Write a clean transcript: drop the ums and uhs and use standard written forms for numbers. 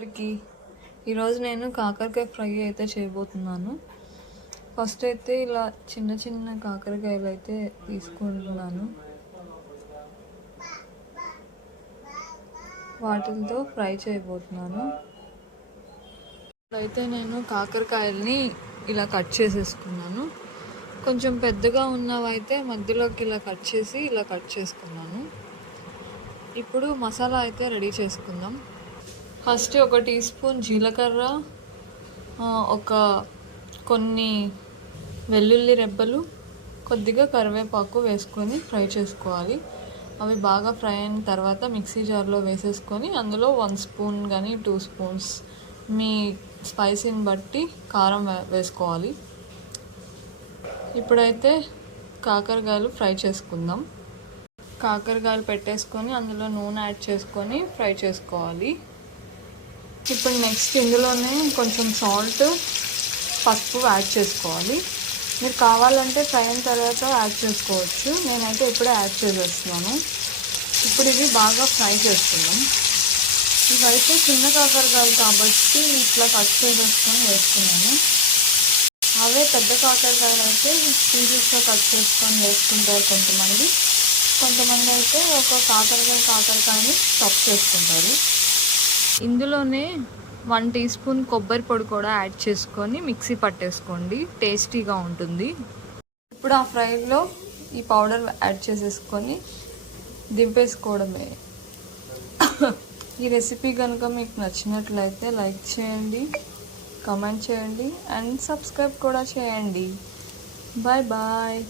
అందరికీ ఈరోజు నేను కాకరకాయ ఫ్రై అయితే చేయబోతున్నాను. ఫస్ట్ అయితే ఇలా చిన్న చిన్న కాకరకాయలు అయితే తీసుకుంటున్నాను. వాటితో ఫ్రై చేయబోతున్నాను. ఇప్పుడైతే నేను కాకరకాయల్ని ఇలా కట్ చేసేసుకున్నాను. కొంచెం పెద్దగా ఉన్నవైతే మధ్యలోకి ఇలా కట్ చేసుకున్నాను. ఇప్పుడు మసాలా అయితే రెడీ చేసుకుందాం. ఫస్ట్ 1 టీ స్పూన్ జీలకర్ర, కొన్ని వెల్లుల్లి రెబ్బలు, కొద్దిగా కరివేపాకు వేసుకొని ఫ్రై చేసుకోవాలి. అవి బాగా ఫ్రై అయిన తర్వాత మిక్సీ జార్లో వేసేసుకొని అందులో 1 స్పూన్ కానీ 2 స్పూన్స్ మీ స్పైసీని బట్టి కారం వేసుకోవాలి. ఇప్పుడైతే కాకరకాయలు ఫ్రై చేసుకుందాం. కాకరకాయలు పెట్టేసుకొని అందులో నూనె యాడ్ చేసుకొని ఫ్రై చేసుకోవాలి. ఇప్పుడు నెక్స్ట్ ఇందులోనే కొంచెం సాల్ట్, పసుపు యాడ్ చేసుకోవాలి. మీరు కావాలంటే ఫ్రై అయిన తర్వాత యాడ్ చేసుకోవచ్చు. నేనైతే ఇప్పుడే యాడ్ చేసేస్తున్నాను. ఇప్పుడు ఇది బాగా ఫ్రై చేసుకుందాం. ఇవైతే చిన్న కాకరకాయలు కాబట్టి ఇట్లా కట్ చేసేసుకొని వేసుకున్నాను. అవే పెద్ద కాకరకాయలు అయితే పీసెస్గా కట్ చేసుకొని వేసుకుంటారు కొంతమంది అయితే ఒక కాకరకాయని స్టఫ్ చేసుకుంటారు. ఇందులోనే 1 టీ స్పూన్ కొబ్బరి పొడి కూడా యాడ్ చేసుకొని మిక్సీ పట్టేసుకోండి, టేస్టీగా ఉంటుంది. ఇప్పుడు ఆ ఫ్రైలో ఈ పౌడర్ యాడ్ చేసేసుకొని దింపేసుకోవడమే. ఈ రెసిపీ కనుక మీకు నచ్చినట్లయితే లైక్ చేయండి, కామెంట్ చేయండి అండ్ సబ్స్క్రైబ్ కూడా చేయండి. Bye bye.